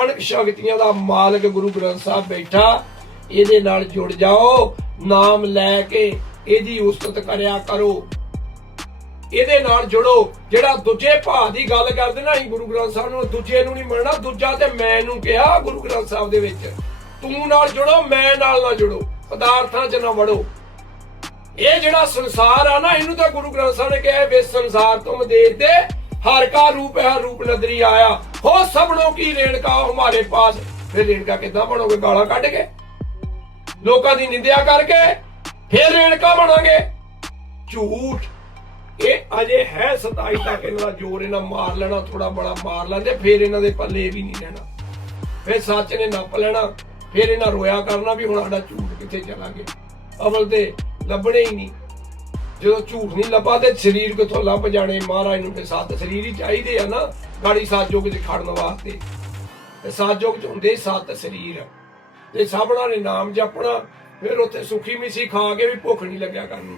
ਅਣਖ ਸ਼ਕਤੀਆਂ ਦਾ ਮਾਲਕ ਗੁਰੂ ਗ੍ਰੰਥ ਸਾਹਿਬ ਬੈਠਾ। ਇਹਦੇ ਨਾਲ ਜੁੜ ਜਾਓ, ਨਾਮ ਲੈ ਕੇ ਇਹਦੀ ਉਸਤਤ ਕਰਿਆ ਕਰੋ। ਇਹਦੇ ਨਾਲ ਜੁੜੋ। ਜਿਹੜਾ ਦੂਜੇ ਭਾਅ ਦੀ ਗੱਲ ਕਰਦੇ ਨਾ ਅਸੀਂ ਗੁਰੂ ਗ੍ਰੰਥ ਸਾਹਿਬ ਨੂੰ, ਦੂਜੇ ਨੂੰ ਨਹੀਂ ਮਿਲਣਾ ਦੂਜਾ ਤੇ ਮੈਂ ਨੂੰ ਕਿਹਾ ਗੁਰੂ ਗ੍ਰੰਥ ਸਾਹਿਬ ਦੇ ਵਿੱਚ, ਤੂੰ ਨਾਲ ਜੁੜੋ, ਮੈਂ ਨਾਲ ਨਾ ਜੁੜੋ, ਪਦਾਰਥਾਂ 'ਚ ਨਾ ਵੜੋ। ਇਹ ਜਿਹੜਾ ਸੰਸਾਰ ਆ ਨਾ, ਇਹਨੂੰ ਤਾਂ ਗੁਰੂ ਗ੍ਰੰਥ ਸਾਹਿਬ ਨੇ ਕਿਹਾ ਵੇ ਸੰਸਾਰ ਤੁਮ ਦੇਖਦੇ ਹਰ ਕਾ ਰੂਪ ਹੈ ਰੂਪ ਨਦਰੀ ਆਇਆ। ਹੋ ਸਭਨੋਂ ਕੀ ਰੇਣਕਾ ਹਮਾਰੇ ਪਾਸ। ਫਿਰ ਰੇਣਕਾ ਕਿੱਦਾਂ ਬਣੋਗੇ? ਗਾਲਾਂ ਕੱਢ ਕੇ। ਲੋਕਾਂ ਦੀ ਨਿੰਦਿਆ ਕਰਕੇ ਫਿਰ ਰੇਣਕਾ ਬਣਾਂਗੇ। ਝੂਠ। ਇਹ ਅਜੇ ਹੈ 27 ਤੱਕ ਇਹਨਾਂ ਦਾ ਜੋਰ। ਇਹਨਾਂ ਮਾਰ ਲੈਣਾ ਥੋੜਾ ਬੜਾ ਮਾਰ ਲੈਂਦੇ, ਫਿਰ ਇਹਨਾਂ ਦੇ ਪੱਲੇ ਵੀ ਨਹੀਂ ਰਹਿਣਾ ਫਿਰ ਸੱਚ ਨੇ ਨੱਪ ਲੈਣਾ, ਫਿਰ ਇਹਨਾਂ ਰੋਇਆ ਕਰਨਾ ਵੀ ਹੁਣ ਸਾਡਾ ਝੂਠ ਕਿੱਥੇ ਚਲਾ ਗਿਆ ਅਵਲ ਤੇ ਲੱਭਣੇ ਹੀ ਨਹੀਂ। ਜਦੋਂ ਝੂਠ ਨਹੀਂ ਲੱਭਾ ਤੇ ਸਰੀਰ ਕਿੱਥੋਂ ਲੱਭ ਜਾਣੇ? ਮਹਾਰਾਜ ਨੂੰ ਤੇ ਸੱਤ ਸਰੀਰ ਹੀ ਚਾਹੀਦੇ ਆ ਨਾ, ਗਾੜੀ ਸਾਜੋਗ 'ਚ ਖੜਨ ਵਾਸਤੇ। ਤੇ ਸਾਜੋਗ 'ਚ ਹੁੰਦੇ ਸੱਤ ਸਰੀਰ। ਤੇ ਸਭਨਾਂ ਨੇ ਨਾਮ ਜਪਣਾ, ਫਿਰ ਉੱਥੇ ਸੁਖੀ ਮਿਸੀ ਖਾ ਕੇ ਵੀ ਭੁੱਖ ਨਹੀਂ ਲੱਗਿਆ ਕਰਨੀ